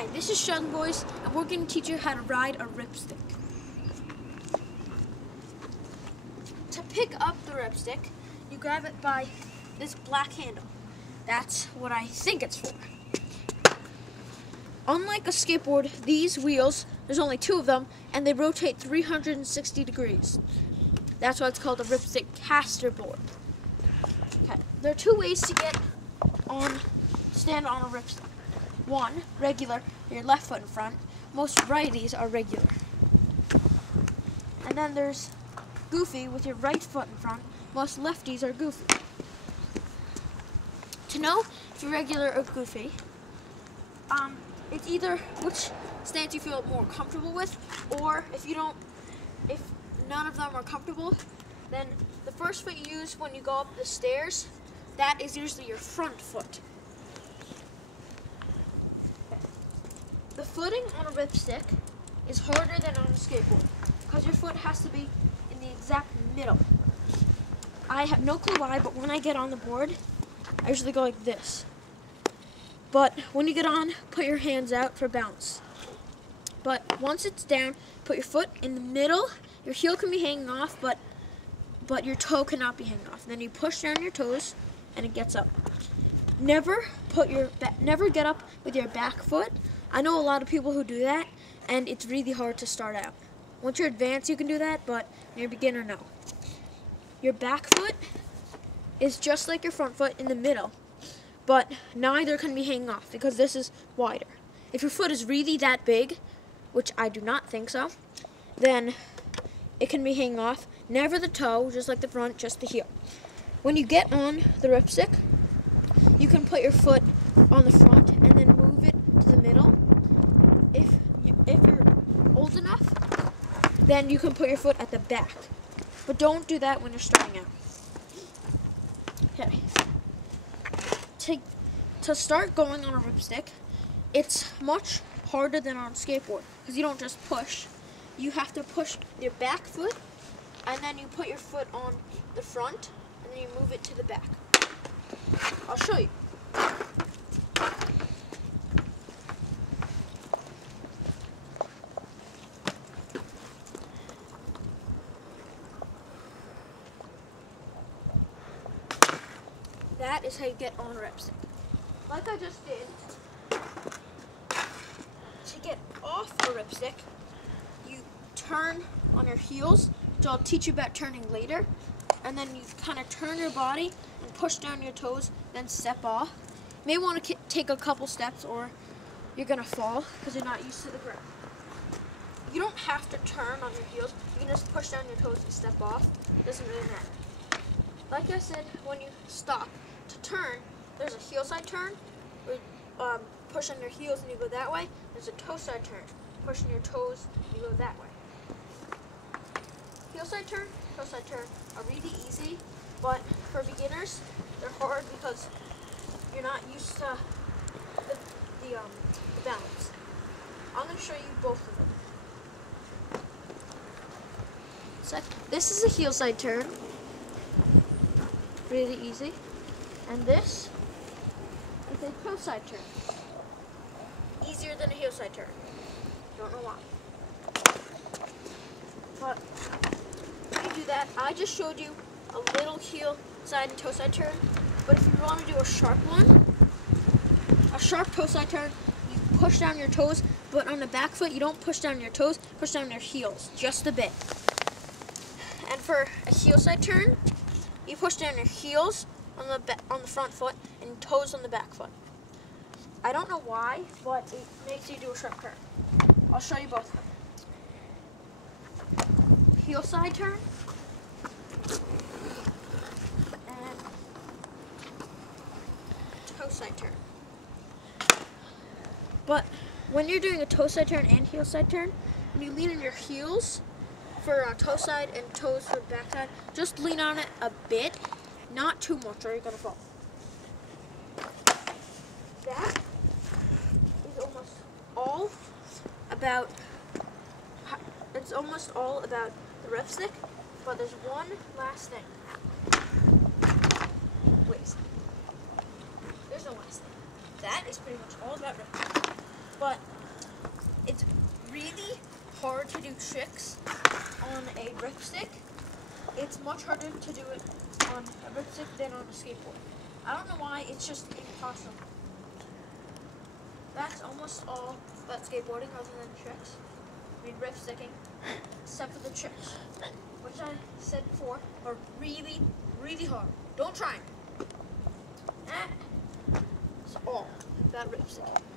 Hi, this is Sean Boys, and we're going to teach you how to ride a ripstick. To pick up the ripstick, you grab it by this black handle. That's what I think it's for. Unlike a skateboard, these wheels, there's only two of them, and they rotate 360 degrees. That's why it's called a ripstick caster board. Okay, there are two ways to stand on a ripstick. One, regular, your left foot in front. Most righties are regular. And then there's goofy with your right foot in front. Most lefties are goofy. To know if you're regular or goofy, it's either which stance you feel more comfortable with, or if none of them are comfortable, then the first foot you use when you go up the stairs, that is usually your front foot. The footing on a ripstick is harder than on a skateboard because your foot has to be in the exact middle. I have no clue why, but when I get on the board, I usually go like this. But when you get on, put your hands out for bounce. But once it's down, put your foot in the middle. Your heel can be hanging off, but your toe cannot be hanging off. And then you push down your toes, and it gets up. Never get up with your back foot. I know a lot of people who do that, and it's really hard to start out. Once you're advanced, you can do that, but when you're a beginner, no. Your back foot is just like your front foot in the middle, but neither can be hanging off because this is wider. If your foot is really that big, which I do not think so, then it can be hanging off. Never the toe, just like the front, just the heel. When you get on the ripstick, you can put your foot on the front and then move it to the middle. If you're old enough, then you can put your foot at the back. But don't do that when you're starting out. Okay. To start going on a ripstick, it's much harder than on a skateboard because you don't just push. You have to push your back foot, and then you put your foot on the front, and then you move it to the back. I'll show you. That is how you get on a ripstick. Like I just did, to get off a ripstick, you turn on your heels, which I'll teach you about turning later, and then you kind of turn your body and push down your toes, then step off. You may want to take a couple steps or you're going to fall because you're not used to the ground. You don't have to turn on your heels. You can just push down your toes and step off. It doesn't really matter. Like I said, when you stop to turn, there's a heel side turn where you push on your heels and you go that way. There's a toe side turn. Push on your toes and you go that way. Heel side turn, toe side turn are really easy, but for beginners, they're hard because you're not used to the balance. I'm going to show you both of them. So this is a heel side turn. Really easy. And this is a toe side turn. Easier than a heel side turn. Don't know why. But when you do that, I just showed you a little heel side and toe side turn. But if you want to do a sharp one, a sharp toe side turn, you push down your toes, but on the back foot, you don't push down your toes, push down your heels, just a bit. And for a heel side turn, you push down your heels on the front foot and toes on the back foot. I don't know why, but it makes you do a sharp turn. I'll show you both of them. Heel side turn and toe side turn. But when you're doing a toe side turn and heel side turn, when you lean on your heels for toe side and toes for back side, just lean on it a bit, not too much or you're going to fall. That is almost all about the ripstick, but there's one last thing. Wait. There's no last thing. That is pretty much all about ripstick. But it's really hard to do tricks on a Ripstik. It's much harder to do it on a Ripstik than on a skateboard. I don't know why, it's just impossible. That's almost all about skateboarding other than tricks. I mean Ripsticking, except for the tricks, which I said before are really, really hard. Don't try them. That's all about Ripsticking.